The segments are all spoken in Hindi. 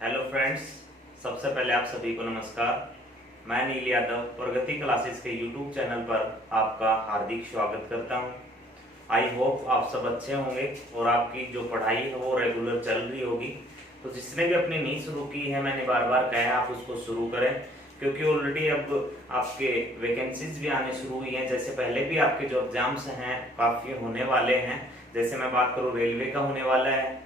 हेलो फ्रेंड्स, सबसे पहले आप सभी को नमस्कार। मैं नील यादव प्रगति क्लासेस के यूट्यूब चैनल पर आपका हार्दिक स्वागत करता हूं। आई होप आप सब अच्छे होंगे और आपकी जो पढ़ाई है वो रेगुलर चल रही होगी। तो जिसने भी अपनी नहीं शुरू की है, मैंने बार बार कहा है आप उसको शुरू करें, क्योंकि ऑलरेडी अब आपके वैकेंसीज भी आने शुरू हुई हैं। जैसे पहले भी आपके जो एग्जाम्स हैं काफ़ी होने वाले हैं। जैसे मैं बात करूँ रेलवे का होने वाला है,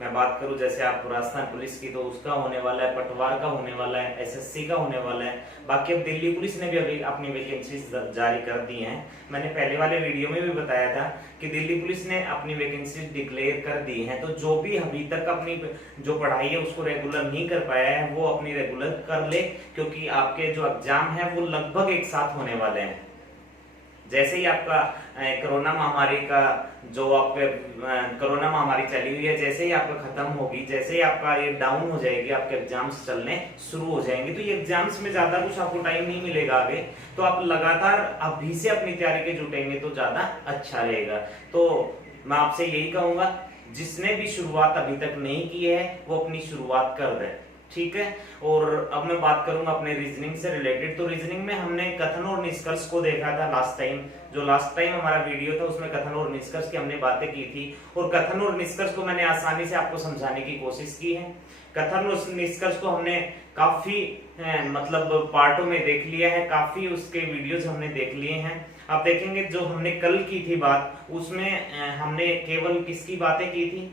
मैं बात करूं जैसे आप राजस्थान पुलिस की तो उसका होने वाला है, पटवार का होने वाला है, एसएससी का होने वाला है। बाकी अब दिल्ली पुलिस ने भी अभी अपनी वैकेंसी जारी कर दी हैं। मैंने पहले वाले वीडियो में भी बताया था कि दिल्ली पुलिस ने अपनी वैकेंसी डिक्लेयर कर दी है। तो जो भी अभी तक अपनी जो पढ़ाई है उसको रेगुलर नहीं कर पाया है वो अपनी रेगुलर कर ले, क्योंकि आपके जो एग्जाम है वो लगभग एक साथ होने वाले हैं। जैसे ही आपका कोरोना महामारी का जो आपके कोरोना महामारी चली हुई है, जैसे ही आपका खत्म होगी, जैसे ही आपका ये डाउन हो जाएगी, आपके एग्जाम्स चलने शुरू हो जाएंगे, तो ये एग्जाम्स में ज्यादा कुछ आपको टाइम नहीं मिलेगा आगे। तो आप लगातार अभी से अपनी तैयारी के जुटेंगे तो ज्यादा अच्छा रहेगा। तो मैं आपसे यही कहूंगा, जिसने भी शुरुआत अभी तक नहीं की है वो अपनी शुरुआत कर दे, ठीक है। और अब मैं बात करूंगा अपने रीजनिंग से रिलेटेड। तो रीजनिंग में हमने कथन और निष्कर्ष को देखा था लास्ट टाइम। जो लास्ट टाइम हमारा वीडियो था उसमें कथन और निष्कर्ष की हमने बातें की थी, और कथन और निष्कर्ष को मैंने आसानी से आपको समझाने की कोशिश की है। कथन और निष्कर्ष को हमने काफी मतलब पार्टों में देख लिया है, काफी उसके वीडियोज हमने देख लिए हैं। अब देखेंगे जो हमने कल की थी बात, उसमें हमने केवल किसकी बातें की थी,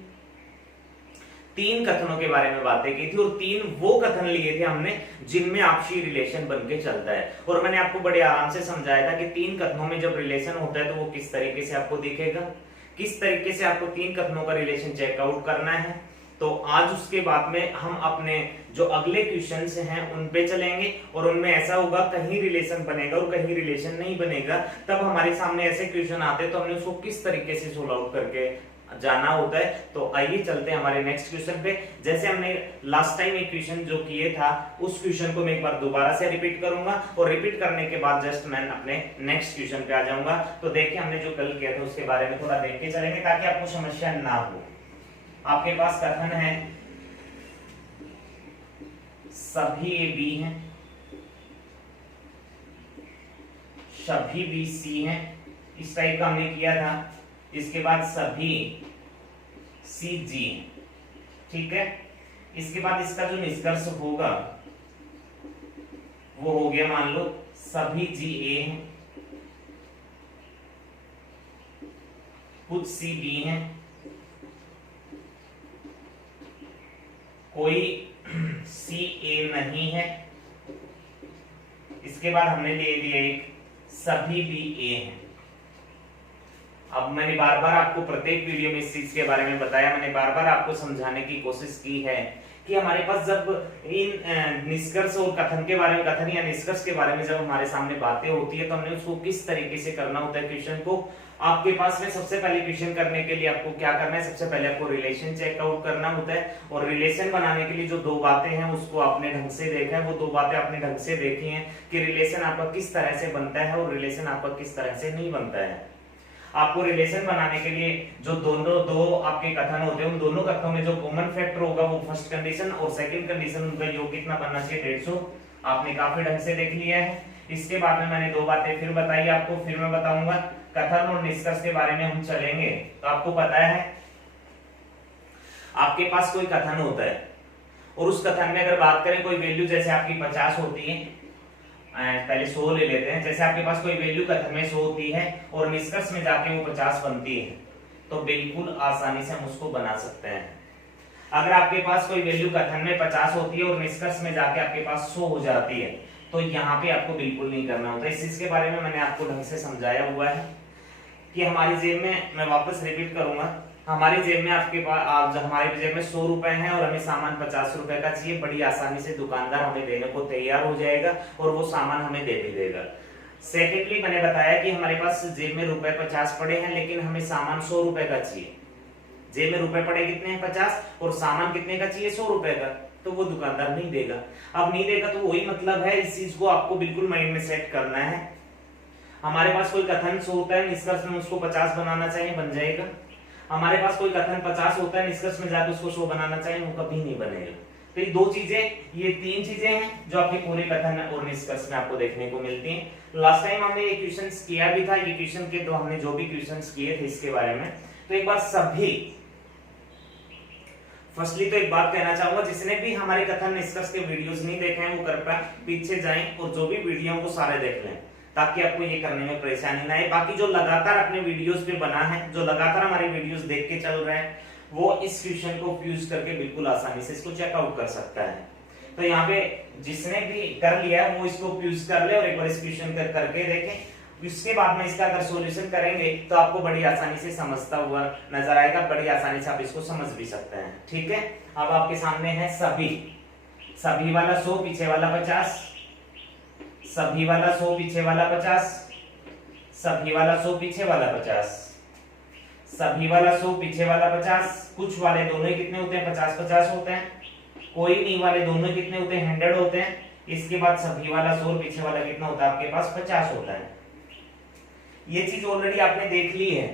3 कथनों के बारे में बातें की थी, और 3 वो कथन लिए थे हमने जिनमें आपसी रिलेशन बन के चलता है। और मैंने आपको बड़े आराम से समझाया था कि 3 कथनों में जब रिलेशन होता है तो वो किस तरीके से आपको दिखेगा, किस तरीके से आपको 3 कथनों का रिलेशन चेकआउट करना है। तो आज उसके बाद में हम अपने जो अगले क्वेश्चंस हैं उन पे चलेंगे, और उनमें ऐसा होगा कहीं रिलेशन बनेगा और कहीं रिलेशन नहीं बनेगा। तब हमारे सामने ऐसे क्वेश्चन आते हैं तो हमने उसको किस तरीके से सोल्व आउट करके जाना होता है। तो आइए चलते हैं हमारे नेक्स्ट क्वेश्चन पे। जैसे हमने लास्ट टाइम एक क्वेश्चन जो किए था उस क्वेश्चन को मैं एक बार दोबारा से रिपीट करूंगा, और रिपीट करने के बाद जस्ट मैं अपने नेक्स्ट क्वेश्चन पे आ जाऊंगा। तो देखिए हमने जो कल किया था उसके बारे में थोड़ा देख के चलेंगे ताकि आपको समस्या ना हो। आपके पास कथन है सभी ए बी हैं, सभी बी सी हैं, इस टाइप का हमने किया था। इसके बाद सभी सी जी, ठीक है। इसके बाद इसका जो निष्कर्ष होगा वो हो गया, मान लो सभी जी ए हैं, कुछ सी बी हैं, कोई सी ए नहीं है। इसके बाद हमने ले लिया एक सभी बी ए हैं। अब मैंने बार बार आपको प्रत्येक वीडियो में इस चीज के बारे में बताया, मैंने बार बार आपको समझाने की कोशिश की है कि हमारे पास जब इन निष्कर्ष और कथन के बारे में, कथन या निष्कर्ष के बारे में जब हमारे सामने बातें होती है तो हमने उसको किस तरीके से करना होता है क्वेश्चन को। आपके पास में सबसे पहले क्वेश्चन करने के लिए आपको क्या करना है, सबसे पहले आपको रिलेशन चेकआउट करना होता है। और रिलेशन बनाने के लिए जो 2 बातें हैं उसको आपने ढंग से देखा है, वो 2 बातें आपने ढंग से देखी हैं कि रिलेशन आपका किस तरह से बनता है और रिलेशन आपका किस तरह से नहीं बनता है। आपको रिलेशन बनाने के लिए जो दोनों 2 आपके कथन होते हैं, उन दोनों कथनों में जो कॉमन फैक्टर होगा वो फर्स्ट कंडीशन, और सेकंड कंडीशन उनका योग कितना बनना चाहिए 150, आपने काफी ढंग से देख लिया है। इसके बाद में मैंने 2 बातें फिर बताई आपको, फिर मैं बताऊंगा कथन और निष्कर्ष के बारे में हम चलेंगे। तो आपको पता है आपके पास कोई कथन होता है और उस कथन में अगर बात करें कोई वैल्यू जैसे आपकी 50 होती है, पहले 100 ले लेते हैं। जैसे आपके पास कोई वैल्यू कथन में 100 होती है और निष्कर्ष में जाके वो 50 बनती है, तो बिल्कुल आसानी से हम उसको बना सकते हैं। अगर आपके पास कोई वैल्यू कथन में 50 होती है और निष्कर्ष में जाके आपके पास 100 हो जाती है, तो यहाँ पे आपको बिल्कुल नहीं करना होता। इस चीज के बारे में मैंने आपको ढंग से समझाया हुआ है कि हमारी जेब में, मैं वापस रिपीट करूंगा, हमारी जेब में आपके पास हमारे जेब में 100 रुपए हैं और हमें सामान 50 रुपए का चाहिए, बड़ी आसानी से दुकानदार हमें देने को तैयार हो जाएगा और वो सामान हमें दे भी देगा। सेकेंडली मैंने बताया कि हमारे पास जेब में रुपए 50 पड़े हैं लेकिन हमें सामान 100 रुपए का चाहिए। जेब में रुपए पड़े कितने हैं 50 और सामान कितने का चाहिए 100 रुपए का, तो वो दुकानदार नहीं देगा। अब नहीं देगा तो वही मतलब है, इस चीज को आपको बिल्कुल माइंड में सेट करना है। हमारे पास कोई कथन 100 होता है, निष्कर्ष में उसको 50 बनाना चाहिए, बन जाएगा। हमारे पास कोई कथन 50 होता है, निष्कर्ष में जाकर उसको 100 बनाना चाहिए, वो कभी नहीं बनेगा। तो ये दो चीजें, ये तीन चीजें हैं जो आपके पूरे कथन और निष्कर्ष में आपको देखने को मिलती हैं। लास्ट टाइम हमने ये क्वेश्चंस किया भी था, ये क्वेश्चन के तो हमने जो भी क्वेश्चंस किए थे इसके बारे में, तो एक बार सभी, फर्स्टली तो एक बात कहना चाहूंगा, जिसने भी हमारे कथन निष्कर्ष के वीडियोस नहीं देखे हैं वो कृपया पीछे जाएं और जो भी वीडियो को सारे देख लें, ताकि आपको ये करने में परेशानी ना आए। बाकी जो लगातार अपने वीडियोस पे बना है, जो लगातार हमारे वीडियोस देख के चल रहे हैं, वो इस क्वेश्चन को फ्यूज करके बिल्कुल आसानी से इसको चेकआउट कर सकता है। तो यहाँ पे जिसने भी कर लिया है वो इसको फ्यूज कर ले और एक बार इस क्वेश्चन करके देखें। इसके बाद में इसका अगर सॉल्यूशन करेंगे तो आपको बड़ी आसानी से समझता हुआ नजर आएगा, बड़ी आसानी से आप इसको समझ भी सकते हैं। ठीक है, अब आपके सामने है सभी, सभी वाला 100 पीछे वाला 50, सभी वाला 100 पीछे वाला 50, सभी वाला 100 पीछे वाला 50, सभी वाला 100 पीछे वाला 50, कुछ वाले दोनों ही कितने होते हैं 50-50 होते हैं, कोई नहीं वाले दोनों ही कितने होते हैं 100 होते हैं। इसके बाद सभी वाला 100 पीछे वाला कितना होता है आपके पास 50 होता है। ये चीज ऑलरेडी आपने देख ली है,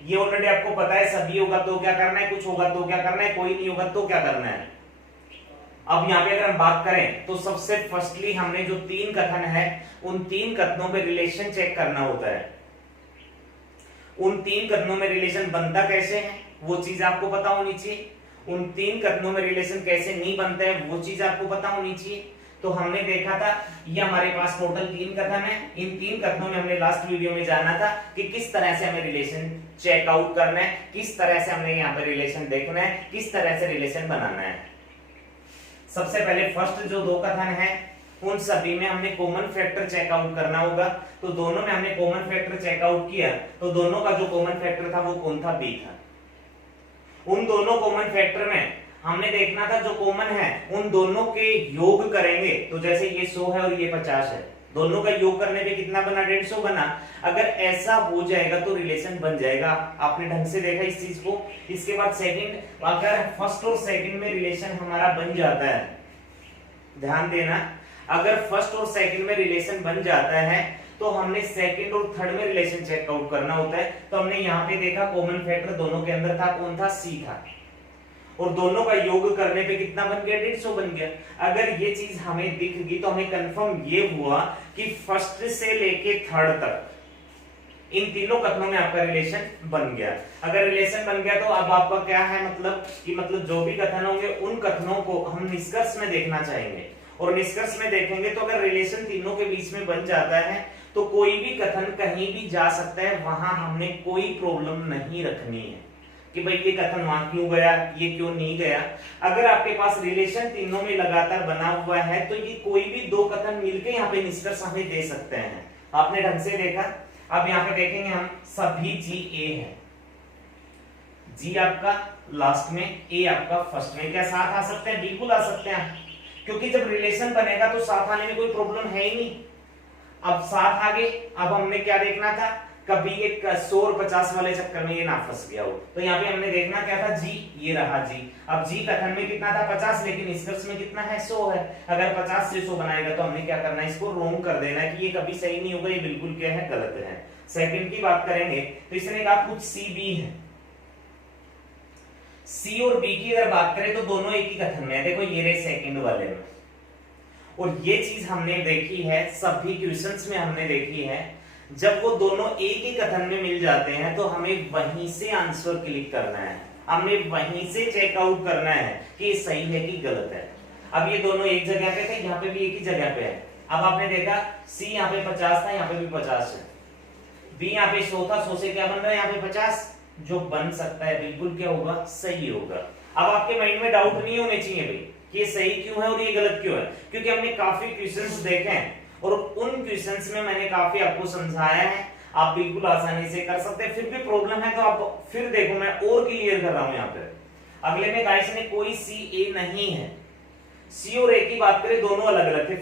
ये ऑलरेडी आपको पता है सभी होगा तो क्या करना है, कुछ होगा तो क्या करना है, कोई नहीं होगा तो क्या करना है। अब यहाँ पे अगर हम बात करें तो सबसे फर्स्टली हमने जो तीन कथन है उन तीन कथनों में रिलेशन चेक करना होता है। उन तीन कथनों में रिलेशन बनता कैसे है वो चीज आपको पता होनी चाहिए, उन तीन कथनों में रिलेशन कैसे नहीं बनता है वो चीज आपको पता होनी चाहिए। तो हमने देखा था ये हमारे पास टोटल तीन कथन है, इन तीन कथनों में हमने लास्ट वीडियो में जाना था कि किस तरह से हमें रिलेशन चेकआउट करना है, किस तरह से हमने यहाँ पे रिलेशन देखना है, किस तरह से रिलेशन बनाना है। सबसे पहले फर्स्ट जो दो कथन है उन सभी में हमने कॉमन फैक्टर चेकआउट करना होगा। तो दोनों में हमने कॉमन फैक्टर चेकआउट किया, तो दोनों का जो कॉमन फैक्टर था वो कौन था, बी था। उन दोनों कॉमन फैक्टर में हमने देखना था जो कॉमन है उन दोनों के योग करेंगे, तो जैसे ये 100 है और ये 50 है, दोनों का योग करने पे कितना बना 150 बना। अगर ऐसा हो जाएगा तो रिलेशन बन जाएगा, आपने ढंग से देखा इस चीज को। इसके बाद सेकंड, अगर फर्स्ट और सेकंड में रिलेशन हमारा बन जाता है, ध्यान देना, अगर फर्स्ट और सेकंड में रिलेशन बन जाता है तो हमने सेकंड और थर्ड में रिलेशन चेकआउट करना होता है। तो हमने यहाँ पे देखा कॉमन फैक्टर दोनों के अंदर था, कौन था, सी था, और दोनों का योग करने पे कितना बन गया 150 बन गया। अगर ये चीज हमें दिख गई तो हमें कंफर्म ये हुआ कि फर्स्ट से लेके थर्ड तक इन तीनों कथनों में आपका रिलेशन बन गया। अगर रिलेशन बन गया तो अब आपका क्या है मतलब कि मतलब जो भी कथन होंगे उन कथनों को हम निष्कर्ष में देखना चाहेंगे, और निष्कर्ष में देखेंगे तो अगर रिलेशन तीनों के बीच में बन जाता है तो कोई भी कथन कहीं भी जा सकता है, वहां हमने कोई प्रॉब्लम नहीं रखनी है कि भाई ये कथन वहां क्यों गया, ये क्यों नहीं गया। अगर आपके पास रिलेशन तीनों में लगातार बना हुआ है तो ये कोई भी दो कथन मिलके यहाँ पे निष्कर्ष हमें दे सकते हैं। आपने ढंग से देखा। अब यहाँ पे देखेंगे हम सभी जी ए है, जी आपका लास्ट में, ए आपका फर्स्ट में, क्या साथ आ सकते हैं, बिल्कुल आ सकते हैं, क्योंकि जब रिलेशन बनेगा तो साथ आने में कोई प्रॉब्लम है ही नहीं। अब साथ आगे, अब हमने क्या देखना था, कभी एक 100 और 50 वाले चक्कर में ये ना फंस गया हो। तो यहाँ पे हमने देखना क्या था, जी, ये रहा जी। अब जी कथन में कितना था 50, लेकिन निष्कर्ष में कितना है 100 है। अगर 50 से 100 बनाएगा तो हमने क्या करना है, इसको रोंग कर देना है कि ये कभी सही नहीं होगा, ये बिल्कुल क्या है, गलत है। सेकंड की बात करेंगे तो इसने कहा कुछ सी बी है, सी और बी की अगर बात करें तो दोनों एक ही कथन में है। देखो ये रहे सेकंड वाले में, और ये चीज हमने देखी है सभी क्वेश्चंस में, हमने देखी है जब वो दोनों एक ही कथन में मिल जाते हैं तो हमें वहीं से आंसर क्लिक करना है, हमें वहीं से चेकआउट करना है कि ये सही है कि गलत है। अब ये दोनों एक जगह पे थे, यहाँ पे भी एक ही जगह पे है। अब आपने देखा सी यहाँ पे 50 था, यहाँ पे भी 50 है, बी यहाँ पे 100 था, 100 से क्या बन रहा है यहाँ पे 50, जो बन सकता है बिल्कुल क्या होगा, सही होगा। अब आपके माइंड में डाउट नहीं होने चाहिए भाई कि ये सही क्यों है और ये गलत क्यों है, क्योंकि हमने काफी क्वेश्चंस देखे हैं और उन क्वेश्चंस में मैंने काफी आपको समझाया है, आप बिल्कुल आसानी से कर सकते हैं। फिर भी प्रॉब्लम है तो आप फिर देखो, मैं और क्लियर कर रहा हूं यहाँ पे। अगले में गाइस ने कोई सी ए नहीं है, सी और ए की बात करें दोनों अलग अलग थे,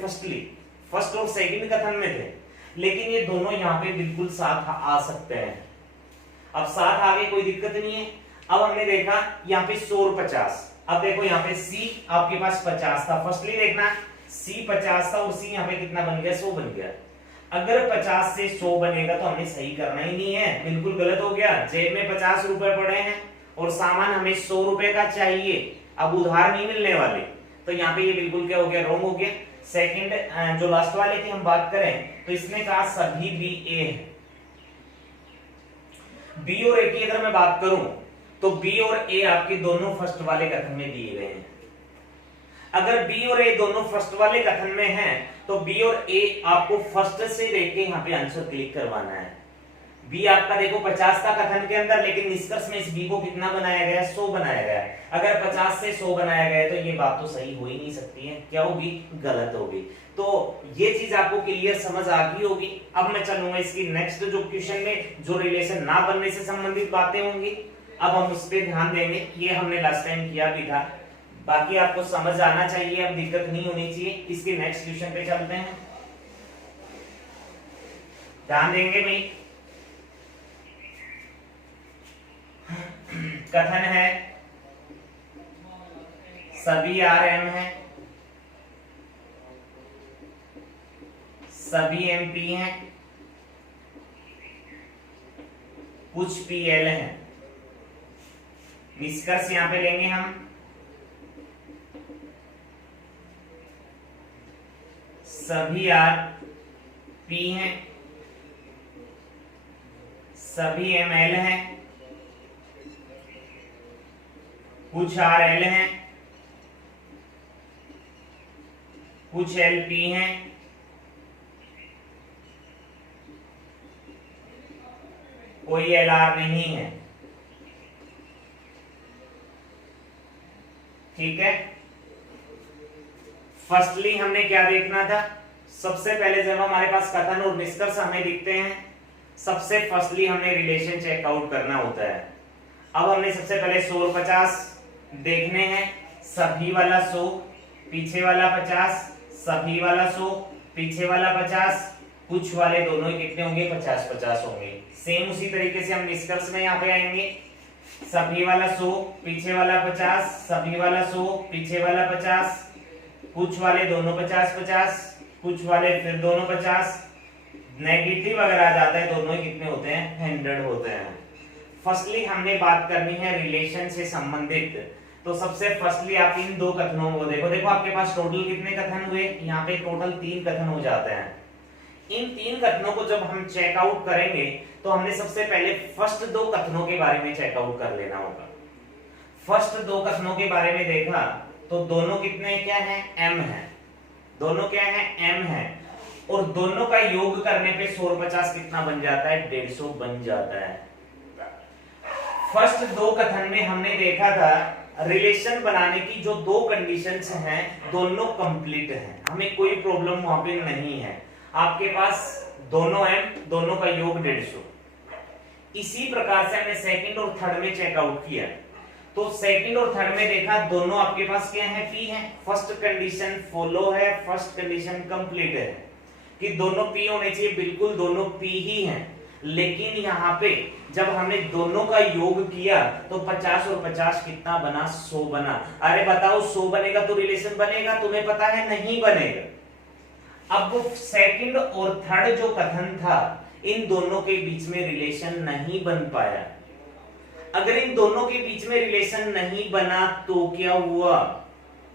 फर्स्ट और सेकंड कथन में थे, लेकिन ये दोनों यहाँ पे बिल्कुल साथ आ सकते हैं। अब साथ आगे कोई दिक्कत नहीं है। अब हमने देखा यहाँ पे 100 और 50, अब देखो यहाँ पे सी आपके पास 50 था, फर्स्टली देखना सी 50 था और सी यहाँ पे कितना बन गया, 100 बन गया। अगर 50 से 100 बनेगा तो हमें सही करना ही नहीं है, बिल्कुल गलत हो गया। जेब में 50 रुपए पड़े हैं और सामान हमें 100 रुपए का चाहिए, अब उधार नहीं मिलने वाले, तो यहाँ पे ये बिल्कुल क्या हो गया, रॉन्ग हो गया। सेकंड जो लास्ट वाले की हम बात करें तो इसने कहा सभी बी ए है। बी और ए की अगर मैं बात करूं तो बी और ए आपके दोनों फर्स्ट वाले कथन में दिए गए हैं। अगर बी और ए दोनों फर्स्ट वाले कथन में हैं तो बी और ए आपको फर्स्ट से लेके यहाँ पे आंसर क्लिक करवाना है। बी आपका देखो 50 था कथन के अंदर, लेकिन निष्कर्ष में इस बी को कितना बनाया गया, 100 बनाया गया। अगर 50 से 100 बनाया गया तो ये बात तो सही हो ही नहीं सकती है, क्या होगी, गलत होगी। तो ये चीज आपको क्लियर समझ आ गई होगी। अब मैं चलूंगा इसकी नेक्स्ट जो क्वेश्चन में जो रिलेशन ना बनने से संबंधित बातें होंगी, अब हम उस पर ध्यान देंगे। ये हमने लास्ट टाइम किया भी था, बाकी आपको समझ आना चाहिए, अब दिक्कत नहीं होनी चाहिए। इसके नेक्स्ट क्वेश्चन पे चलते हैं, ध्यान देंगे भाई। कथन है सभी आर एम है, सभी एम पी हैं, कुछ पी एल हैं। निष्कर्ष यहां पे लेंगे हम, सभी आर पी हैं, सभी एम एल हैं, कुछ आर एल हैं, कुछ एल पी हैं, कोई एल आर नहीं है। ठीक है, फर्स्टली हमने क्या देखना था, सबसे पहले जब हमारे पास कथन और निष्कर्ष हमें दिखते हैं, सबसे फर्स्टली हमें रिलेशन चेकआउट करना होता है। अब हमने सबसे पहले 100 और 50 देखने हैं, सभी वाला 100, पीछे वाला 50, सभी वाला 100, पीछे वाला 50, कुछ वाले दोनों ही कितने होंगे, 50-50 होंगे। सेम उसी तरीके से हम निष्कर्ष में यहाँ पे आएंगे, सभी वाला 100, पीछे वाला 50, सभी वाला 100, पीछे वाला 50, कुछ वाले दोनों 50-50, कुछ वाले फिर दोनों 50, नेगेटिव अगर आ जाता है दोनों ही कितने होते हैं, 100 होते हैं। फर्स्टली हमने बात करनी है रिलेशन से संबंधित, तो सबसे फर्स्टली आप इन दो कथनों को देखो आपके पास टोटल कितने कथन हुए, यहाँ पे टोटल 3 कथन हो जाते हैं। इन 3 कथनों को जब हम चेकआउट करेंगे तो हमने सबसे पहले फर्स्ट 2 कथनों के बारे में चेकआउट कर लेना होगा। फर्स्ट 2 कथनों के बारे में देखा तो दोनों कितने क्या है, m है, दोनों क्या है, m है, और दोनों का योग करने पे 100 और 50 कितना बन जाता है, 150 बन जाता है। फर्स्ट 2 कथन में हमने देखा था रिलेशन बनाने की जो 2 कंडीशंस हैं दोनों कंप्लीट हैं, हमें कोई प्रॉब्लम वहां पे नहीं है। आपके पास दोनों m, दोनों का योग 150। इसी प्रकार से हमने सेकंड और थर्ड में चेकआउट किया, तो सेकंड और थर्ड में देखा दोनों आपके पास क्या है, p है। फर्स्ट कंडीशन फॉलो है, फर्स्ट कंडीशन कंप्लीट है कि दोनों p होने चाहिए, बिल्कुल दोनों p ही हैं। लेकिन यहाँ पे जब हमने दोनों का योग किया तो 50 और 50 कितना बना, 100 बना। अरे बताओ 100 बनेगा तो रिलेशन बनेगा, तुम्हें पता है नहीं बनेगा। अब वो सेकंड और थर्ड जो कथन था इन दोनों के बीच में रिलेशन नहीं बन पाया। अगर इन दोनों के बीच में रिलेशन नहीं बना तो क्या हुआ,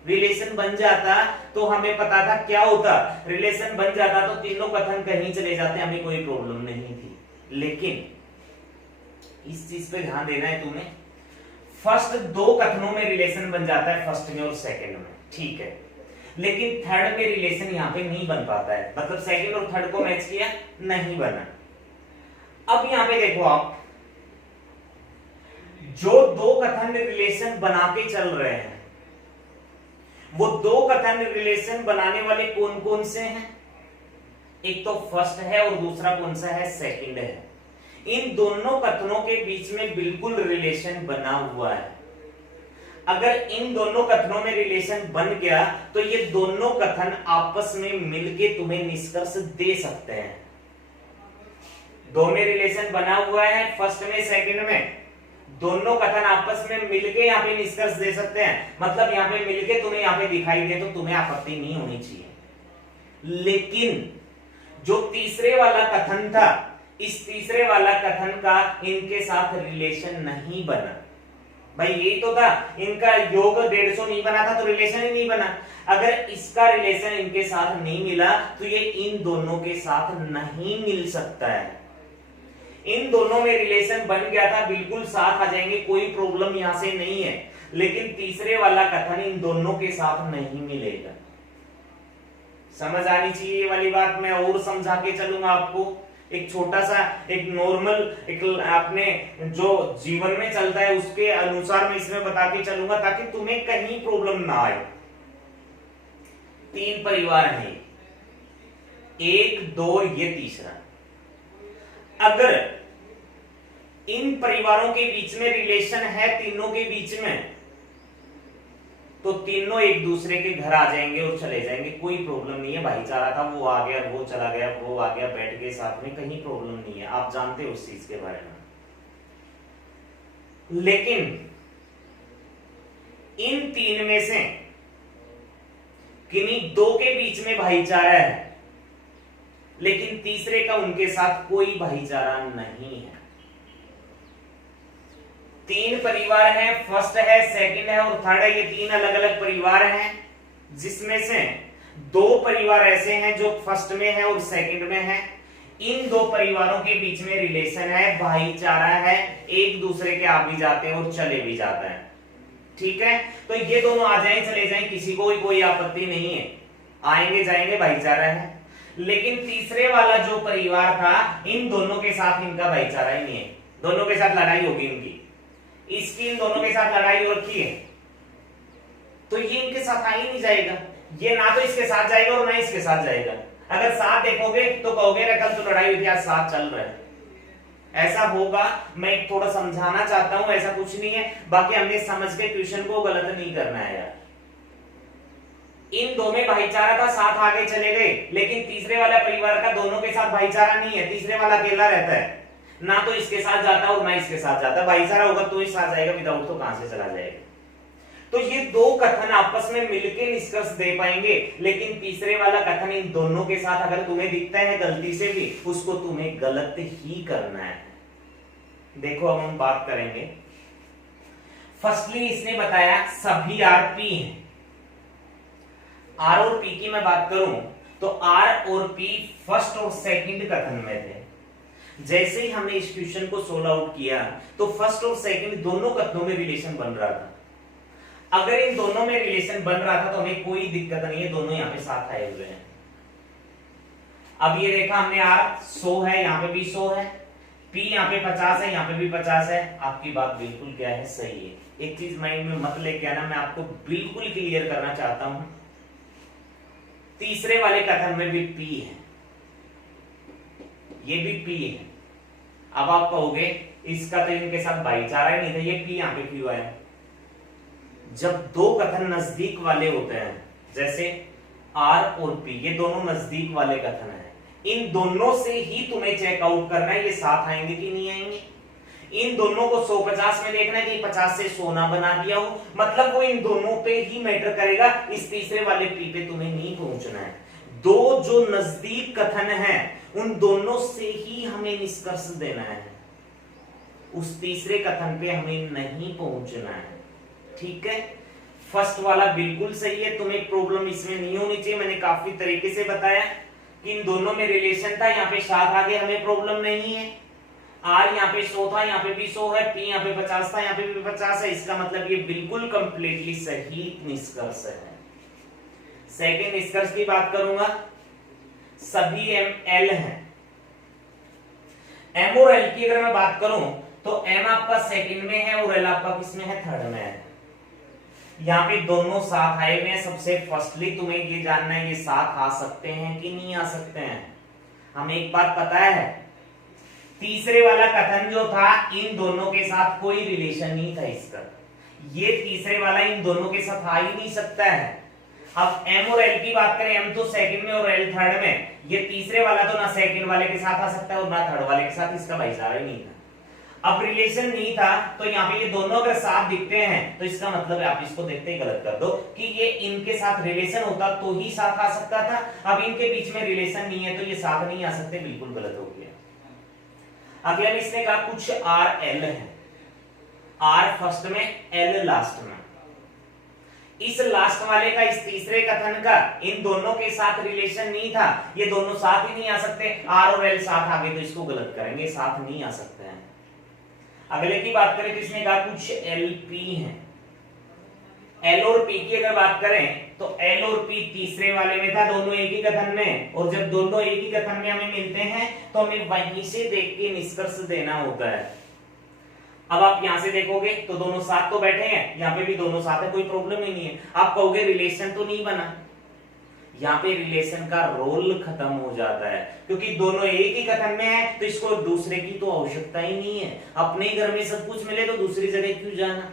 रिलेशन बन जाता तो हमें पता था क्या होता, रिलेशन बन जाता तो तीनों कथन कहीं चले जाते, हमें कोई प्रॉब्लम नहीं थी। लेकिन इस चीज पे ध्यान देना है तुम्हें, फर्स्ट 2 कथनों में रिलेशन बन जाता है, फर्स्ट में और सेकंड में, ठीक है, लेकिन थर्ड में रिलेशन यहां पे नहीं बन पाता है, मतलब सेकंड और थर्ड को मैच किया नहीं बना। अब यहां पे देखो आप, जो 2 कथन रिलेशन बना के चल रहे हैं वो 2 कथन रिलेशन बनाने वाले कौन कौन से हैं, एक तो फर्स्ट है और दूसरा कौन सा है, सेकंड है। इन दोनों कथनों के बीच में बिल्कुल रिलेशन बना हुआ है। अगर इन दोनों कथनों में रिलेशन बन गया तो ये दोनों कथन आपस में मिलके तुम्हें निष्कर्ष दे सकते हैं। 2 में रिलेशन बना हुआ है, फर्स्ट में सेकंड में, दोनों कथन आपस में मिलके यहाँ पे निष्कर्ष दे सकते हैं, मतलब यहाँ पे मिलके तुम्हें यहाँ पे दिखाई दे तो तुम्हें आपत्ति नहीं होनी चाहिए। लेकिन जो तीसरे वाला कथन था, इस तीसरे वाला कथन का इनके साथ रिलेशन नहीं बना, भाई यही तो था, इनका योग 150 नहीं बना था तो रिलेशन ही नहीं बना। अगर इसका रिलेशन इनके साथ नहीं मिला तो ये इन दोनों के साथ नहीं मिल सकता है। इन दोनों में रिलेशन बन गया था, बिल्कुल साथ आ जाएंगे, कोई प्रॉब्लम यहां से नहीं है। लेकिन तीसरे वाला कथन इन दोनों के साथ नहीं मिलेगा। समझ आनी चाहिए ये वाली बात, मैं और समझा के चलूंगा आपको। एक छोटा सा एक नॉर्मल एक अपने जो जीवन में चलता है उसके अनुसार मैं इसमें बता के चलूंगा ताकि तुम्हें कहीं प्रॉब्लम ना आए। 3 परिवार हैं, 1 2 ये तीसरा। अगर इन परिवारों के बीच में रिलेशन है तीनों के बीच में, तो तीनों एक दूसरे के घर आ जाएंगे और चले जाएंगे, कोई प्रॉब्लम नहीं है। भाईचारा था, वो आ गया, वो चला गया, वो आ गया, बैठ गए साथ में, कहीं प्रॉब्लम नहीं है। आप जानते हो उस चीज के बारे में। लेकिन इन 3 में से किन्हीं 2 के बीच में भाईचारा है, लेकिन तीसरे का उनके साथ कोई भाईचारा नहीं है। 3 परिवार हैं, फर्स्ट है, सेकंड है और थर्ड है। ये 3 अलग अलग परिवार हैं, जिसमें से 2 परिवार ऐसे हैं जो फर्स्ट में है और सेकंड में है। इन 2 परिवारों के बीच में रिलेशन है, भाईचारा है, एक दूसरे के आ भी जाते हैं और चले भी जाते हैं। ठीक है, तो ये दोनों आ जाएं चले जाएं, किसी को कोई आपत्ति नहीं है, आएंगे जाएंगे, भाईचारा है। लेकिन तीसरे वाला जो परिवार था, इन दोनों के साथ इनका भाईचारा ही नहीं है, दोनों के साथ लड़ाई होगी इनकी। इसकी इन दोनों के साथ लड़ाई हो रखी है, तो ये इनके साथ आ ही नहीं जाएगा। ये ना तो इसके साथ जाएगा और ना इसके साथ जाएगा। अगर साथ देखोगे तो कहोगे कल तो लड़ाई हुई थी, आज साथ चल रहा है, ऐसा होगा। मैं थोड़ा समझाना चाहता हूं, ऐसा कुछ नहीं है। बाकी हमने समझ के ट्यूशन को गलत नहीं करना है यार। इन दो में भाईचारा था, साथ आगे चले गए, लेकिन तीसरे वाला परिवार का दोनों के साथ भाईचारा नहीं है, तीसरे वाला अकेला रहता है, ना तो इसके साथ जाता और ना इसके साथ जाता। भाईचारा होगा तो ही साथ जाएगा, विदाउट तो कहां से चला जाएगा। तो ये 2 कथन आपस में मिलकर निष्कर्ष दे पाएंगे, लेकिन तीसरे वाला कथन इन दोनों के साथ अगर तुम्हें दिखता है गलती से भी, उसको तुम्हें गलत ही करना है। देखो अब हम बात करेंगे। फर्स्टली इसने बताया सभी आर पी हैं। आर और पी की मैं बात करूं तो आर और पी फर्स्ट और सेकंड कथन में थे। जैसे ही हमने इस क्वेश्चन को सोल्व आउट किया तो फर्स्ट और सेकंड दोनों कथनों में रिलेशन बन रहा था। अगर इन दोनों में रिलेशन बन रहा था तो हमें कोई दिक्कत नहीं है, दोनों यहां पे साथ आए हुए हैं। अब ये देखा हमने आर 100 है, यहां पे भी 100 है, पी यहां पे 50 है, यहां पे भी 50 है। आपकी बात बिल्कुल क्या है, सही है। एक चीज माइंड में मत लेके आना, मैं आपको बिल्कुल क्लियर करना चाहता हूं। तीसरे वाले कथन में भी पी है, ये भी पी है। अब आप कहोगे इसका तो इनके साथ भाईचारा ही नहीं था, ये पी यहां पे क्यों आया? जब 2 कथन नजदीक वाले होते हैं, जैसे आर और पी, ये दोनों नजदीक वाले कथन हैं, इन दोनों से ही तुम्हें चेकआउट करना है ये साथ आएंगे कि नहीं आएंगे। इन दोनों को 150 में देखना है कि 50 से 100 ना बना दिया हो, मतलब वो इन दोनों पे ही मैटर करेगा, इस तीसरे वाले पी पे तुम्हें नहीं पहुंचना है। 2 जो नजदीक कथन हैं उन दोनों से ही हमें निष्कर्ष देना है, उस तीसरे कथन पे हमें नहीं पहुंचना है। ठीक है, फर्स्ट वाला बिल्कुल सही है, तुम्हें प्रॉब्लम इसमें नहीं होनी चाहिए। मैंने काफी तरीके से बताया कि इन दोनों में रिलेशन था, यहाँ पे साथ आगे हमें प्रॉब्लम नहीं है। आर यहाँ पे 100 था, यहाँ पे भी 100 है, पी यहाँ पे 50 था, यहाँ पे भी 50 है, इसका मतलब ये बिल्कुल कंप्लीटली सही निष्कर्ष है। सेकेंड निष्कर्ष की बात करूंगा, सभी एम एल हैं। एम और एल की अगर मैं बात करूं तो एम आपका सेकंड में है और एल आपका किसमें है, थर्ड में है। यहाँ पे दोनों साथ आए हुए हैं। सबसे फर्स्टली तुम्हें ये जानना है ये साथ आ सकते हैं कि नहीं आ सकते हैं। हमें एक बात पता है, तीसरे वाला कथन जो था इन दोनों के साथ कोई रिलेशन नहीं था इसका, ये तीसरे वाला इन दोनों के साथ आ ही नहीं सकता है। अब एम और एल की बात करें, एम तो सेकंड में और एल थर्ड में, ये तीसरे वाला तो ना सेकंड वाले के साथ आ सकता है और ना थर्ड वाले के साथ, इसका भाईचारा ही नहीं था। अब रिलेशन नहीं था तो यहाँ पे ये दोनों अगर साथ दिखते हैं तो इसका मतलब है, आप इसको देखते ही गलत कर दो कि ये इनके साथ रिलेशन होता तो ही साथ आ सकता था। अब इनके बीच में रिलेशन नहीं है तो ये साथ नहीं आ सकते, बिल्कुल गलत हो गया। अगले में इसने कहा कुछ आर एल है। आर फर्स्ट में, एल लास्ट में। इस लास्ट वाले का इस तीसरे कथन का इन दोनों के साथ रिलेशन नहीं था, ये दोनों साथ ही नहीं आ सकते, आर और एल साथ आ गए तो इसको गलत करेंगे, साथ नहीं आ सकते हैं। अगले की बात करें तो इसने कहा कुछ एल पी है। एल और पी की अगर बात करें तो एल और पी तीसरे वाले में था, दोनों एक ही कथन में, और जब दोनों एक ही कथन में हमें मिलते हैं तो हमें वहीं से देख के निष्कर्ष देना होता है। अब आप यहां से देखोगे तो दोनों साथ तो बैठे हैं, यहाँ पे भी दोनों साथ है, कोई प्रॉब्लम ही नहीं है। आप कहोगे रिलेशन तो नहीं बना, यहाँ पे रिलेशन का रोल खत्म हो जाता है, क्योंकि दोनों एक ही कथन में है तो इसको दूसरे की तो आवश्यकता ही नहीं है। अपने ही घर में सब कुछ मिले तो दूसरी जगह क्यों जाना।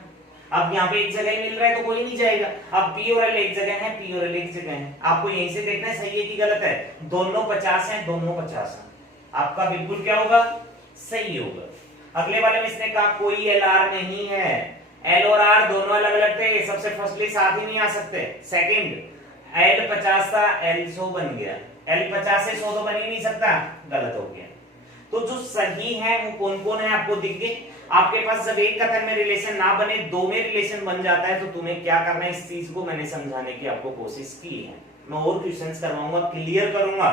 अब यहाँ पे एक जगह मिल रहा है तो कोई नहीं जाएगा। अब पी और एल एक जगह है, पी और एल एक जगह है, आपको यहीं से देखना है सही है कि गलत है। दोनों 50 हैं, दोनों 50 हैं, आपका बिल्कुल क्या होगा, सही होगा। अगले वाले में इसने कहा कोई एल आर नहीं है। एल और आर दोनों अलग अलग थे, सबसे फर्स्टली साथ ही नहीं आ सकते। सेकंड, एल 50 था, एल 100 बन गया, एल 50 से 100 तो बन ही नहीं सकता, गलत हो गया। तो जो सही है वो कौन कौन है आपको दिख गए। आपके पास जब एक कथन में रिलेशन ना बने, दो में रिलेशन बन जाता है, तो तुम्हें क्या करना है, इस चीज को मैंने समझाने की आपको कोशिश की है। मैं और क्वेश्चंस करवाऊंगा, क्लियर करूंगा।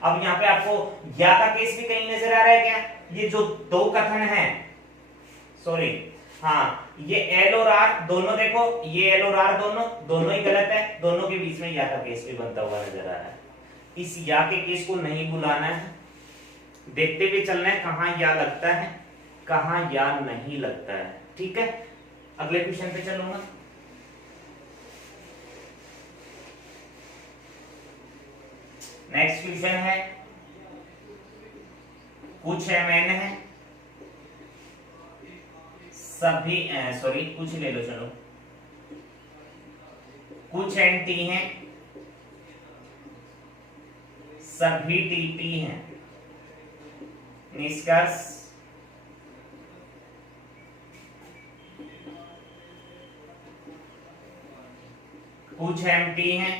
अब यहाँ पे आपको या का केस भी कहीं नजर आ रहा है क्या, ये जो दो कथन है, सॉरी हाँ, ये एल और आर दोनों देखो, ये एल और आर दोनों ही गलत है, दोनों के बीच में या का केस भी बनता हुआ नजर आ रहा है। इस या के केस को नहीं बुलाना है, देखते हुए चलना है कहां या लगता है, कहां या नहीं लगता है, ठीक है। अगले क्वेश्चन पे चलूंगा। नेक्स्ट क्वेश्चन है, कुछ एमएन है, सभी सॉरी कुछ ले लो, चलो कुछ एनटी हैं, सभी टीपी हैं। निष्कर्ष, कुछ एमटी हैं,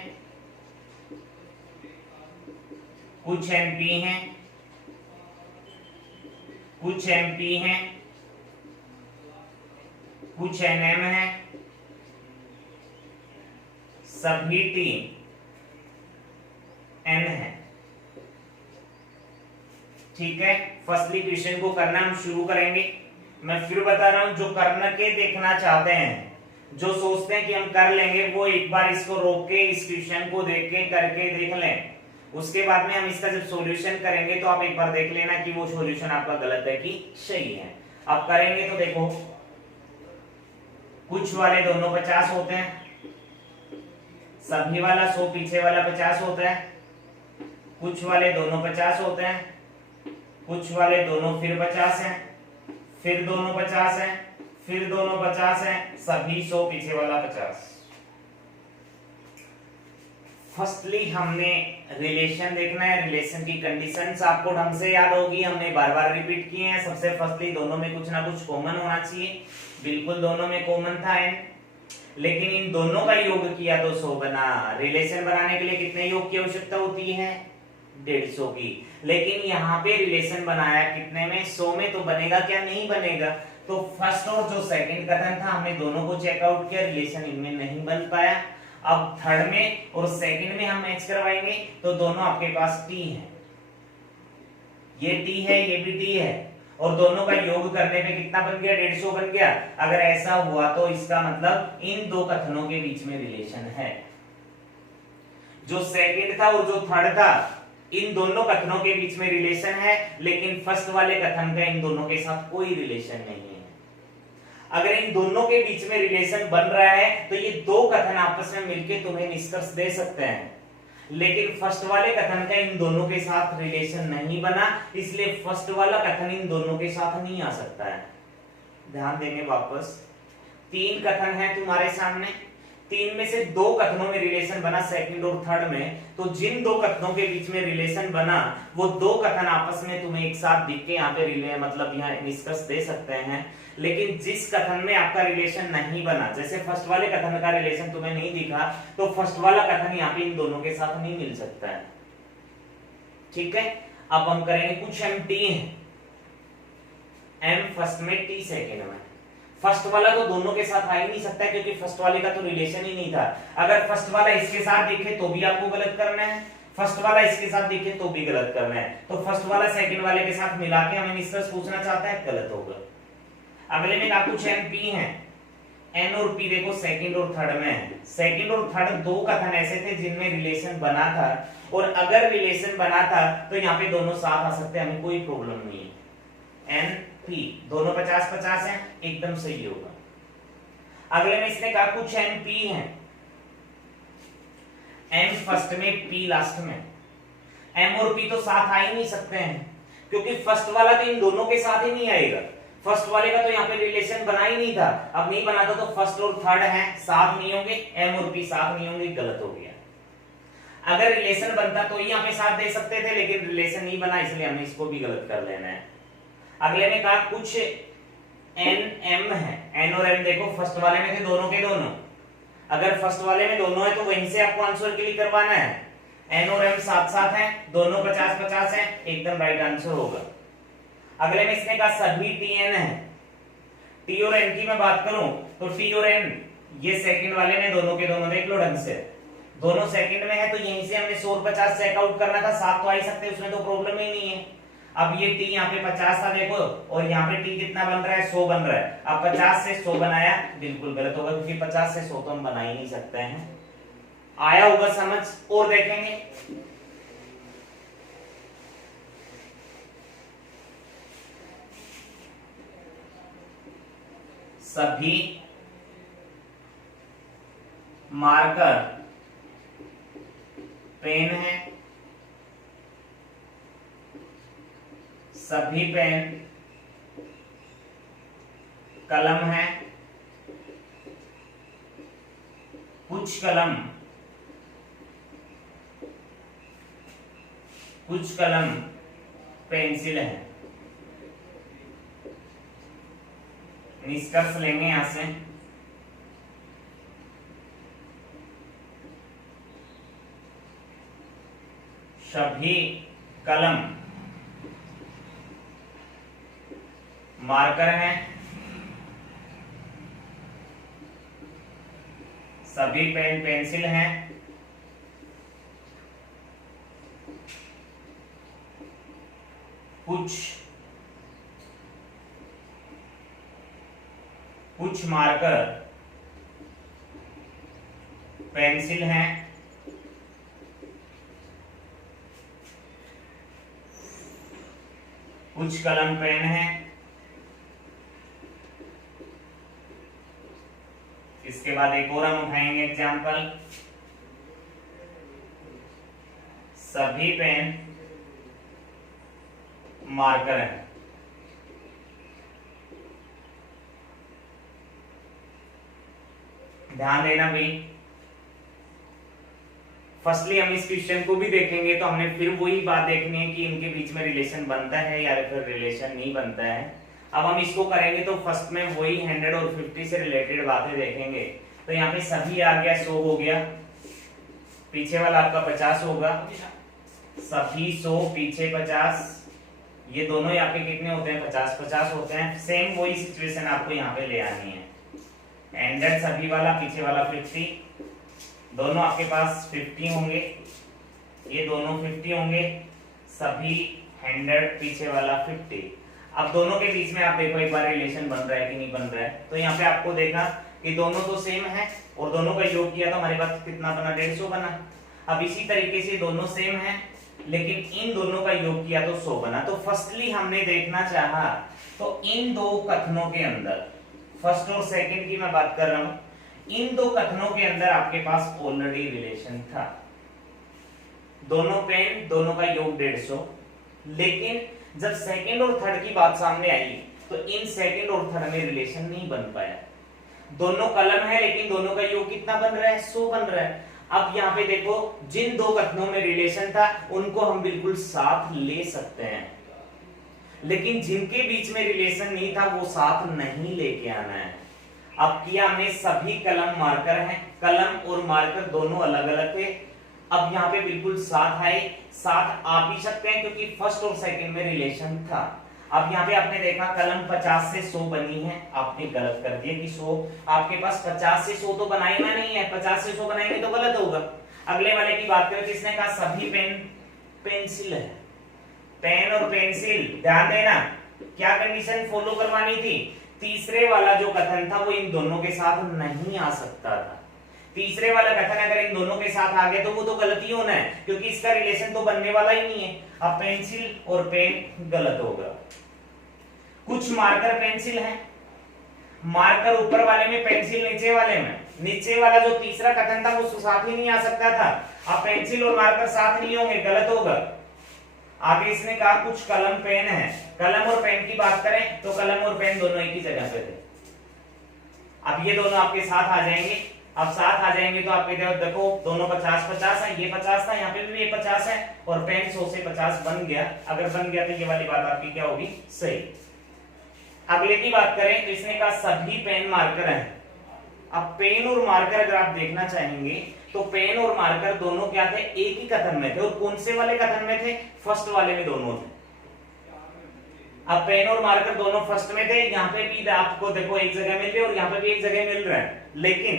कुछ एमपी हैं, कुछ एमपी हैं, कुछ एनएम है, सभी टी एन है, ठीक है। फर्स्टली क्वेश्चन को करना हम शुरू करेंगे। मैं फिर बता रहा हूं, जो करना के देखना चाहते हैं, जो सोचते हैं कि हम कर लेंगे, वो एक बार इसको रोक के इस क्वेश्चन को देख के करके देख लें। उसके बाद में हम इसका जब सॉल्यूशन करेंगे तो आप एक बार देख लेना कि वो सॉल्यूशन आपका गलत है कि सही है। आप करेंगे तो देखो, कुछ वाले दोनों 50 होते हैं, सभी वाला 100 पीछे वाला 50 होता है, कुछ वाले दोनों 50 होते हैं, कुछ वाले दोनों फिर 50 हैं, फिर दोनों 50 हैं, फिर दोनों 50 हैं, सभी 100 पीछे वाला 50। फर्स्टली हमने रिलेशन देखना है, रिलेशन की कंडीशंस आपको ढंग से याद होगी, हमने बार बार रिपीट किए हैं। सबसे फर्स्टली दोनों में कुछ ना कुछ कॉमन होना चाहिए, बिल्कुल दोनों में कॉमन था एन, लेकिन इन दोनों का योग किया तो 100 बना। रिलेशन बनाने के लिए कितने योग की आवश्यकता होती है, 150 की, लेकिन यहाँ पे रिलेशन बनाया कितने में, 100 में, तो बनेगा क्या, नहीं बनेगा। तो फर्स्ट और जो सेकंड कथन था हमने दोनों को चेकआउट किया, रिलेशन इनमें नहीं बन पाया। अब थर्ड में और सेकंड में हम मैच करवाएंगे तो दोनों आपके पास टी है, ये टी है, ये भी टी है, और दोनों का योग करने पे कितना बन गया, 150 बन गया। अगर ऐसा हुआ तो इसका मतलब इन दो कथनों के बीच में रिलेशन है। जो सेकंड था और जो थर्ड था, इन दोनों कथनों के बीच में रिलेशन है, लेकिन फर्स्ट वाले कथन का इन दोनों के साथ कोई रिलेशन नहीं है। अगर इन दोनों के बीच में रिलेशन बन रहा है तो ये दो कथन आपस में मिलकर तुम्हें निष्कर्ष दे सकते हैं, लेकिन फर्स्ट वाले कथन का इन दोनों के साथ रिलेशन नहीं बना, इसलिए फर्स्ट वाला कथन इन दोनों के साथ नहीं आ सकता है। ध्यान देंगे वापस, 3 कथन है तुम्हारे सामने, 3 में से 2 कथनों में रिलेशन बना सेकंड और थर्ड में, तो जिन 2 कथनों के बीच में रिलेशन बना वो 2 कथन आपस में तुम्हें एक साथ दिख के यहाँ पे मतलब यहाँ निष्कर्ष दे सकते हैं। लेकिन जिस कथन में आपका रिलेशन नहीं बना, जैसे फर्स्ट वाले कथन का रिलेशन तुम्हें नहीं दिखा, तो फर्स्ट वाला कथन यहाँ पे इन दोनों के साथ नहीं मिल सकता है, ठीक है। अब हम करेंगे कुछ एम टी है, एम फर्स्ट में टी सेकेंड में। फर्स्ट वाला तो दोनों के साथ आ ही नहीं सकता क्योंकि फर्स्ट वाले का तो रिलेशन ही नहीं था। अगर फर्स्ट वाला इसके साथ दिखे तो भी आपको गलत करना है, फर्स्ट वाला इसके साथ दिखे तो भी गलत करना है। तो फर्स्ट वाला सेकंड वाले के साथ मिला के हमें निष्कर्ष पूछना चाहता है, गलत होगा। अगले में का कुछ एन पी है, एन और पी देखो सेकंड और थर्ड में है। सेकंड और थर्ड दो कथन ऐसे थे जिनमें रिलेशन बना था, और अगर रिलेशन बना था तो यहाँ पे दोनों साथ आ सकते हैं, हमें कोई प्रॉब्लम नहीं है। एन पी दोनों 50-50 हैं, एकदम सही होगा। अगले में इसने कहा कुछ एन पी है, एम फर्स्ट में पी लास्ट में। एम और पी तो साथ आ ही नहीं सकते हैं क्योंकि फर्स्ट वाला तो इन दोनों के साथ ही नहीं आएगा। फर्स्ट वाले का तो यहाँ पे रिलेशन बना ही नहीं था, अब नहीं बना था तो फर्स्ट और थर्ड है साथ नहीं होंगे, एम और पी साथ नहीं होंगे, गलत हो गया। अगर रिलेशन बनता तो यहाँ पे साथ दे सकते थे, लेकिन रिलेशन नहीं बना इसलिए हमने इसको भी गलत कर लेना है। अगले में कहा कुछ एन एम है, एन और एम देखो फर्स्ट वाले में थे दोनों के दोनों, अगर फर्स्ट वाले में दोनों है तो वहीं से आपको आंसर के लिए करवाना है। एन और एम साथ साथ हैं, दोनों 50-50 हैं, एकदम राइट आंसर होगा। अगले में इसने कहा सभी टी एन है, टी और एन की मैं बात करूं तो टी और एन ये सेकंड वाले में दोनों के दोनों, देख लो ढंग से, दोनों सेकंड में है तो यहीं से हमने 100 और 50 चेक आउट करना था, साथ तो आ ही सकते, उसमें तो प्रॉब्लम ही नहीं है। अब ये टी यहाँ पे 50 था देखो, और यहाँ पे टी कितना बन रहा है, 100 बन रहा है। अब 50 से 100 बनाया, बिल्कुल गलत होगा क्योंकि 50 से 100 तो हम बना ही नहीं सकते हैं। आया होगा समझ, और देखेंगे। सभी मार्कर पेन है, सभी पेन कलम है, कुछ कलम पेंसिल है। निष्कर्ष लेंगे यहां से, सभी कलम मार्कर हैं, सभी पेन पेंसिल हैं, कुछ मार्कर पेंसिल हैं, कुछ कलम पेन है। इसके बाद एक और हम उठाएंगे एग्जाम्पल, सभी पेन मार्कर है। ध्यान देना भाई, फर्स्टली हम इस क्वेश्चन को भी देखेंगे तो हमने फिर वही बात देखनी है कि इनके बीच में रिलेशन बनता है या फिर रिलेशन नहीं बनता है। अब हम इसको करेंगे तो फर्स्ट में वही 100 और 50 से रिलेटेड बातें देखेंगे। तो यहाँ पे सभी आ गया, 100 हो गया, पीछे वाला आपका 50 होगा, सभी 100 पीछे 50, ये दोनों यहाँ पे कितने होते हैं, 50-50 होते हैं। सेम वही सिचुएशन आपको यहाँ पे ले आनी है। एंडेड सभी वाला, पीछे वाला 50, दोनों आपके पास 50 होंगे, ये दोनों 50 होंगे, सभी 100 पीछे वाला 50। अब दोनों के बीच में आप देखो एक बार रिलेशन बन रहा है कि नहीं बन रहा है। तो यहाँ पे आपको देखा कि दोनों तो सेम है और दोनों का योग किया तो हमारे पास कितना बना, 150 बना। अब इसी तरीके से दोनों सेम है लेकिन इन दोनों का योग किया तो 100 बना। तो फर्स्टली हमने देखना चाहा तो इन दो कथनों के अंदर, फर्स्ट और सेकंड की मैं बात कर रहा हूं, इन दो कथनों के अंदर आपके पास ऑलरेडी रिलेशन था, दोनों पेन दोनों का योग 150। लेकिन जब सेकंड और थर्ड की बात सामने आई तो इन सेकंड और थर्ड में रिलेशन नहीं बन पाया। दोनों कलम है लेकिन दोनों का योग कितना बन रहा है, 100 बन रहा है। अब यहाँ पे देखो जिन दो कथनों में रिलेशन था उनको हम बिल्कुल साथ ले सकते हैं, लेकिन जिनके बीच में रिलेशन नहीं था वो साथ नहीं लेके आना है। अब किया हमने सभी कलम मार्कर हैं, कलम और मार्कर दोनों अलग अलग थे, अब यहाँ पे बिल्कुल साथ आए, साथ आ भी सकते हैं क्योंकि फर्स्ट और सेकंड में रिलेशन था। अब यहाँ पे आपने देखा कलम 50 से 100 बनी है, आपने गलत कर दिया कि 100, आपके पास 50 से 100 तो बनाएगा नहीं है, 50 से 100 बनाएंगे तो गलत होगा। अगले वाले की बात करें तो इसने कहा सभी पेन पेंसिल है, पेन और पेंसिल, ध्यान देना क्या कंडीशन फॉलो करवानी थी, तीसरे वाला जो कथन था वो इन दोनों के साथ नहीं आ सकता था। तीसरे वाला कथन अगर इन दोनों के साथ आ गया तो वो तो गलत ही होना है, क्योंकि इसका रिलेशन तो बनने वाला ही नहीं है। अब पेंसिल और पेन गलत होगा। कुछ मार्कर पेंसिल है, मार्कर ऊपर वाले में, पेंसिल नीचे वाले में, नीचे वाला जो तीसरा कथन था वो साथ ही नहीं आ सकता था। अब पेंसिल और मार्कर साथ नहीं होंगे, गलत होगा। आगे इसने कहा कुछ कलम पेन है, कलम और पेन की बात करें तो कलम और पेन दोनों एक ही जगह पे थे। अब ये दोनों आपके साथ आ जाएंगे, अब साथ आ जाएंगे तो आपके देखो दोनों 50-50 है, ये 50 था, यहाँ पे भी ये 50 है, और पेन 100 से 50 बन गया। अगर बन गया तो ये वाली बात आपकी क्या होगी, सही। अगले की बात करें तो इसने कहा सभी पेन मार्कर हैं। अब पेन और मार्कर अगर आप देखना चाहेंगे तो पेन और मार्कर दोनों क्या थे, एक ही कथन में थे। और कौन से वाले कथन में थे, फर्स्ट वाले में दोनों थे। अब पेन और मार्कर दोनों फर्स्ट में थे, यहाँ पे भी आपको देखो एक जगह मिल रहे और यहाँ पे भी एक जगह मिल रहा है, लेकिन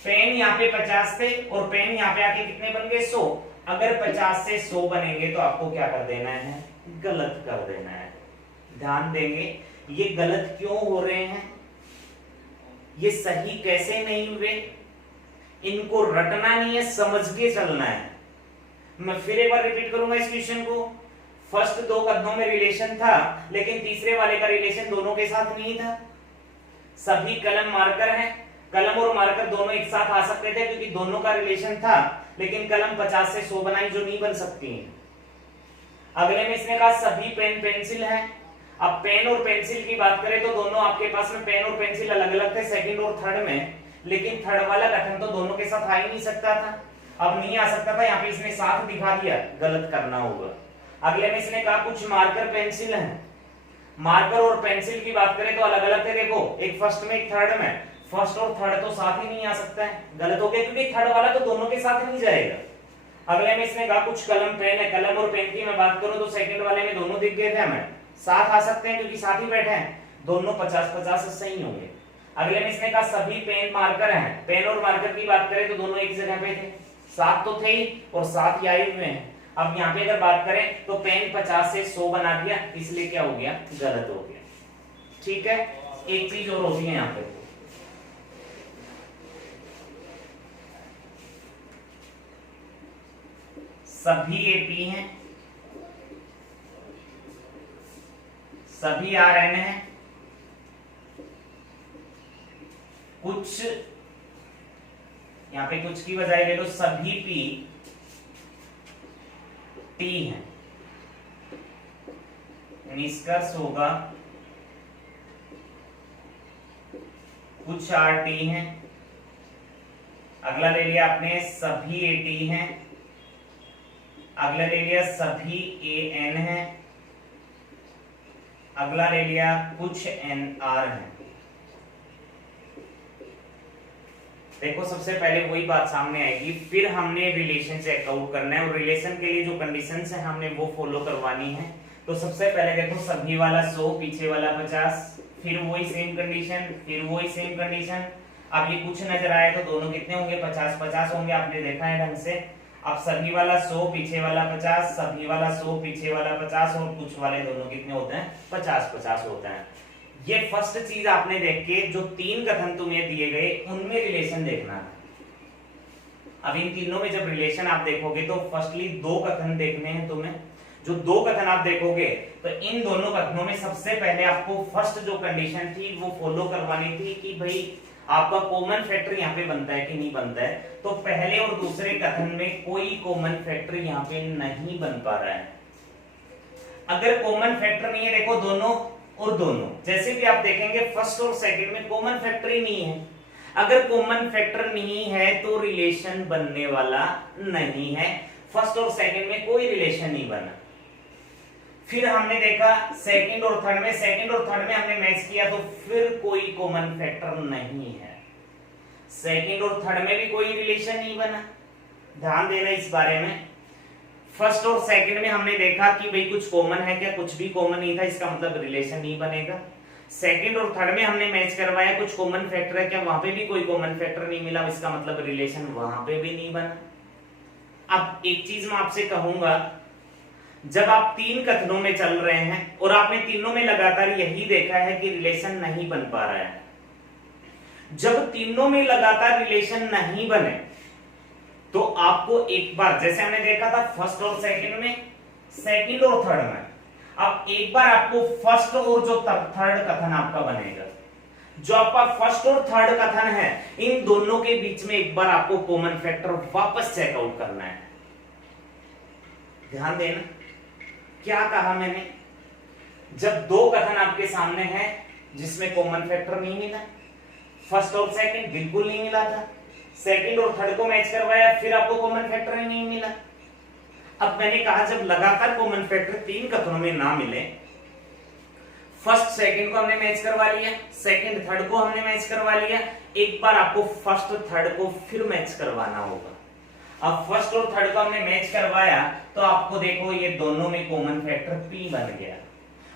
पेन यहाँ पे 50 थे और पेन यहाँ पे आके कितने बन गए, 100। अगर 50 से 100 बनेंगे तो आपको क्या कर देना है, गलत कर देना है। ध्यान देंगे ये गलत क्यों हो रहे हैं, ये सही कैसे नहीं हुए, इनको रटना नहीं है, समझ के चलना है। मैं फिर एक बार रिपीट करूंगा इस क्वेश्चन को। फर्स्ट दो कथनों में रिलेशन था, लेकिन तीसरे वाले का रिलेशन दोनों के साथ नहीं था। सभी कलम मार्कर हैं, कलम और मार्कर दोनों एक साथ आ सकते थे क्योंकि दोनों का रिलेशन था, लेकिन कलम 50 से 100 बनाई जो नहीं बन सकती है। अगले में इसने कहा सभी पेन पेंसिल है। अब पेन और पेंसिल की बात करें तो दोनों आपके पास में पेन और पेंसिल अलग अलग थे सेकंड और थर्ड में, लेकिन थर्ड वाला कथन तो दोनों के साथ आ ही नहीं सकता था। अब नहीं आ सकता था, यहाँ पे इसने साथ दिखा दिया, गलत करना होगा। अगले में इसने कहा कुछ मार्कर पेंसिल हैं। मार्कर और पेंसिल की बात करें तो अलग अलग थे, देखो एक फर्स्ट में एक थर्ड में, फर्स्ट और थर्ड तो साथ ही नहीं आ सकता है, गलत हो गया क्योंकि थर्ड वाला तो दोनों के साथ नहीं जाएगा। अगले में इसने कहा कुछ कलम पेन है, कलम और पेन की मैं बात करूं तो सेकंड वाले में दोनों दिख गए थे हमें, साथ आ सकते हैं क्योंकि साथ ही बैठे हैं, दोनों 50-50 सही होंगे। अगले में इसने कहा सभी पेन मार्कर हैं। पेन और मार्कर की बात करें तो दोनों एक जगह पे थे, साथ तो थे ही और साथ ही आए हुए हैं। अब यहाँ पे अगर बात करें तो पेन 50 से 100 बना दिया, इसलिए क्या हो गया, गलत हो गया। ठीक है, एक चीज और होती है यहाँ पे, सभी एपी हैं, सभी आरएन हैं, कुछ यहां पे कुछ की बजाय ले लो सभी पी टी हैं। निष्कर्ष होगा कुछ आर टी हैं। अगला ले लिया आपने सभी ए टी हैं। अगला ले लिया सभी ए एन हैं। अगला ले लिया कुछ एन आर हैं। देखो सबसे पहले वही बात सामने आएगी, फिर हमने रिलेशन चेक आउट करना है और रिलेशन के लिए जो कंडीशंस है हमने वो फॉलो करवानी है। तो सबसे पहले देखो सभी वाला 100, पीछे वाला 50, फिर वही सेम कंडीशन, फिर वही सेम कंडीशन। अब ये कुछ नजर आए तो दोनों कितने होंगे, 50-50 होंगे, आपने देखा है ढंग से। अब सभी वाला 100, पीछे वाला 50, सभी वाला 100, पीछे वाला 50 और कुछ वाले दोनों कितने होते हैं, 50-50 होते हैं। ये फर्स्ट चीज आपने देख के जो तीन कथन तुम्हें दिए गए उनमें रिलेशन देखना है। अब इन तीनों में जब रिलेशन आप देखोगे तो फर्स्टली दो कथन देखने हैं तुम्हें। जो दो कथन आप देखोगे तो इन दोनों कथनों में सबसे पहले आपको फर्स्ट जो कंडीशन थी वो फॉलो करवानी थी कि भाई आपका कॉमन फैक्टर यहाँ पे बनता है कि नहीं बनता है। तो पहले और दूसरे कथन में कोई कॉमन फैक्टर यहाँ पे नहीं बन पा रहा है। अगर कॉमन फैक्टर नहीं है, देखो दोनों और दोनों जैसे भी आप देखेंगे फर्स्ट और सेकंड में कॉमन फैक्टर ही नहीं है। अगर कॉमन फैक्टर नहीं है तो रिलेशन बनने वाला नहीं है। फर्स्ट और सेकंड में कोई रिलेशन नहीं बना। फिर हमने देखा सेकंड और थर्ड में, सेकंड और थर्ड में हमने मैच किया तो फिर कोई कॉमन फैक्टर नहीं है। सेकंड और थर्ड में भी कोई रिलेशन नहीं बना, ध्यान देना इस बारे में। फर्स्ट और सेकंड में हमने देखा कि भाई कुछ कॉमन है क्या, कुछ भी कॉमन नहीं था, इसका मतलब रिलेशन नहीं बनेगा। सेकंड और थर्ड में हमने मैच करवाया, कुछ कॉमन फैक्टर है क्या, वहां पे भी कोई कॉमन फैक्टर नहीं मिला, इसका मतलब रिलेशन वहां पे भी नहीं बना। अब एक चीज मैं आपसे कहूंगा, जब आप तीन कथनों में चल रहे हैं और आपने तीनों में लगातार यही देखा है कि रिलेशन नहीं बन पा रहा है, जब तीनों में लगातार रिलेशन नहीं बने तो आपको एक बार, जैसे हमने देखा था फर्स्ट और सेकंड में, सेकंड और थर्ड में, अब एक बार आपको फर्स्ट और जो थर्ड कथन आपका बनेगा, जो आपका फर्स्ट और थर्ड कथन है, इन दोनों के बीच में एक बार आपको कॉमन फैक्टर वापस चेकआउट करना है। ध्यान देना, क्या कहा मैंने, जब दो कथन आपके सामने हैं जिसमें कॉमन फैक्टर नहीं मिला, फर्स्ट और सेकंड बिल्कुल नहीं मिला था, सेकंड और थर्ड को मैच करवाया, फिर आपको कॉमन फैक्टर ही नहीं मिला। अब मैंने कहा जब लगातार कॉमन फैक्टर तीन कथनों में ना मिले, फर्स्ट सेकंड को हमने मैच करवा लिया, सेकंड थर्ड को हमने मैच करवा लिया, एक बार आपको फर्स्ट थर्ड को फिर मैच करवाना होगा। अब फर्स्ट और थर्ड को हमने मैच करवाया तो आपको देखो ये दोनों में कॉमन फैक्टर P बन गया,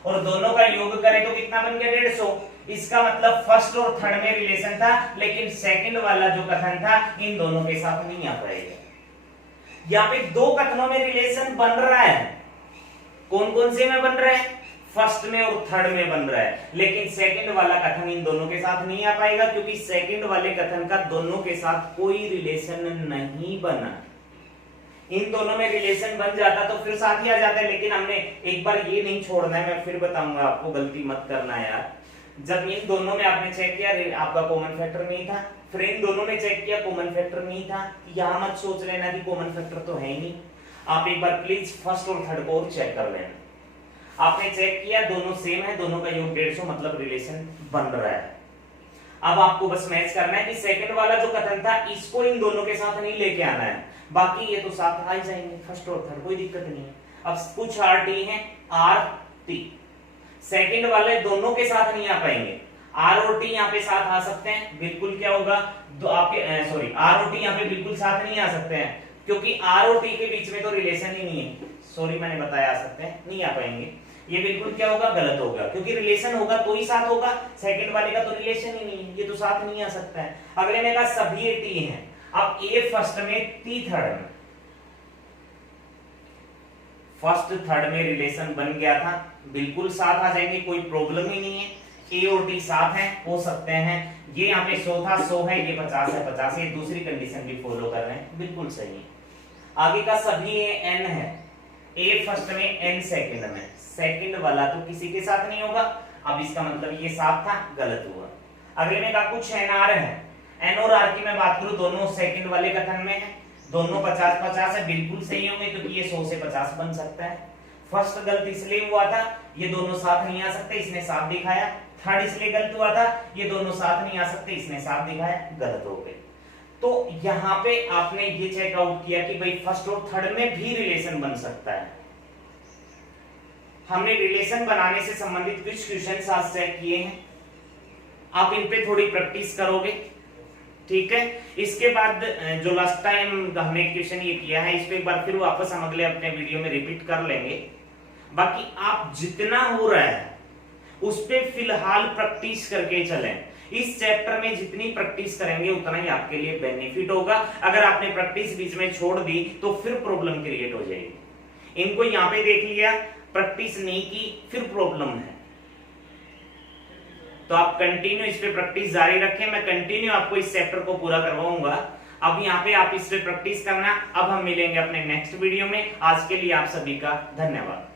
और दोनों का योग करें तो कितना बन गया, 150। इसका मतलब फर्स्ट और थर्ड में रिलेशन था, लेकिन सेकंड वाला जो कथन था इन दोनों के साथ नहीं आ पाएगा। यहाँ पे दो कथनों में रिलेशन बन रहा है, कौन कौन से में बन रहा है, फर्स्ट में और थर्ड में बन रहा है, लेकिन सेकंड वाला कथन इन दोनों के साथ नहीं आ पाएगा, क्योंकि सेकंड वाले कथन का दोनों के साथ कोई रिलेशन नहीं बना। इन दोनों में रिलेशन बन जाता तो फिर साथ ही आ जाता है, लेकिन हमने एक बार ये नहीं छोड़ना है, मैं फिर बताऊंगा आपको, गलती मत करना यार। जब इन दोनों में आपने चेक किया आपका कॉमन फैक्टर नहीं था, फिर इन दोनों में चेक किया कॉमन फैक्टर नहीं था, यहां मत सोच लेना कि कॉमन फैक्टर तो है ही नहीं। आप एक बार प्लीज फर्स्ट और थर्ड को और चेक कर लेना। आपने चेक किया दोनों सेम है, दोनों का योग 150, मतलब रिलेशन बन रहा है। अब आपको बस मैच करना है कि सेकंड वाला जो कथन था इसको इन दोनों के साथ नहीं लेके आना है, बाकी ये तो साथ आ ही जाएंगे, फर्स्ट और थर्ड, कोई दिक्कत नहीं है। अब कुछ RT है, RT सेकंड वाले दोनों के साथ नहीं आ पाएंगे, R और T यहाँ पे साथ आ सकते हैं, बिल्कुल क्या होगा, तो आपके सॉरी R और T यहाँ पे बिल्कुल साथ नहीं आ सकते हैं, क्योंकि R और T के बीच में तो रिलेशन ही नहीं है। सॉरी मैंने बताया, आ सकते हैं, नहीं आ पाएंगे, ये बिल्कुल क्या होगा, गलत होगा, क्योंकि रिलेशन होगा तो ही साथ होगा, सेकंड वाले का तो रिलेशन ही नहीं है, ये तो साथ नहीं आ सकता है। अगले में कहा सभी T हैं, अब A फर्स्ट में T थर्ड में, फर्स्ट थर्ड में रिलेशन बन गया था, बिल्कुल साथ आ जाएंगे, कोई प्रॉब्लम ही नहीं है। A और T साथ हैं, हो सकते हैं, ये यहाँ पे 100 था 100 है, ये 50 है 50 है, दूसरी कंडीशन भी फॉलो कर रहे हैं, बिल्कुल सही है। आगे का सभी N है, A फर्स्ट में N सेकंड में, सेकंड वाला तो किसी के साथ नहीं होगा, अब इसका मतलब ये साथ था, गलत हुआ। अगले में का कुछ NR है, N और R की मैं बात करूं दोनों सेकंड वाले कथन में है, दोनों 50-50 है, बिल्कुल सही होंगे, क्योंकि ये 100 से 50 बन सकता है। फर्स्ट गलत इसलिए हुआ था, ये दोनों साथ नहीं आ सकते, इसने साथ दिखाया। थर्ड इसलिए गलत हुआ था, ये दोनों साथ नहीं आ सकते, इसने साथ दिखाया, गलत हो गए। तो यहां पे आपने ये चेकआउट किया कि भाई फर्स्ट और थर्ड में भी रिलेशन बन सकता है। हमने रिलेशन बनाने से संबंधित कुछ क्वेश्चंस आज चेक किए हैं, आप इन पे थोड़ी प्रैक्टिस करोगे, ठीक है। इसके बाद जो लास्ट टाइम हमने क्वेश्चन ये किया है, इस पे एक बार फिर वापस हम अगले अपने वीडियो में रिपीट कर लेंगे। बाकी आप जितना हो रहा है उस पे फिलहाल प्रैक्टिस करके चलें। इस चैप्टर में जितनी प्रैक्टिस करेंगे उतना ही आपके लिए बेनिफिट होगा। अगर आपने प्रैक्टिस बीच में छोड़ दी तो फिर प्रॉब्लम क्रिएट हो जाएगी। इनको यहां पे देख लिया, प्रैक्टिस नहीं की, फिर प्रॉब्लम है। तो आप कंटिन्यू इस पे प्रैक्टिस जारी रखें, मैं कंटिन्यू आपको इस चैप्टर को पूरा करवाऊंगा। अब यहाँ पे आप इस पे प्रैक्टिस करना। अब हम मिलेंगे अपने नेक्स्ट वीडियो में। आज के लिए आप सभी का धन्यवाद।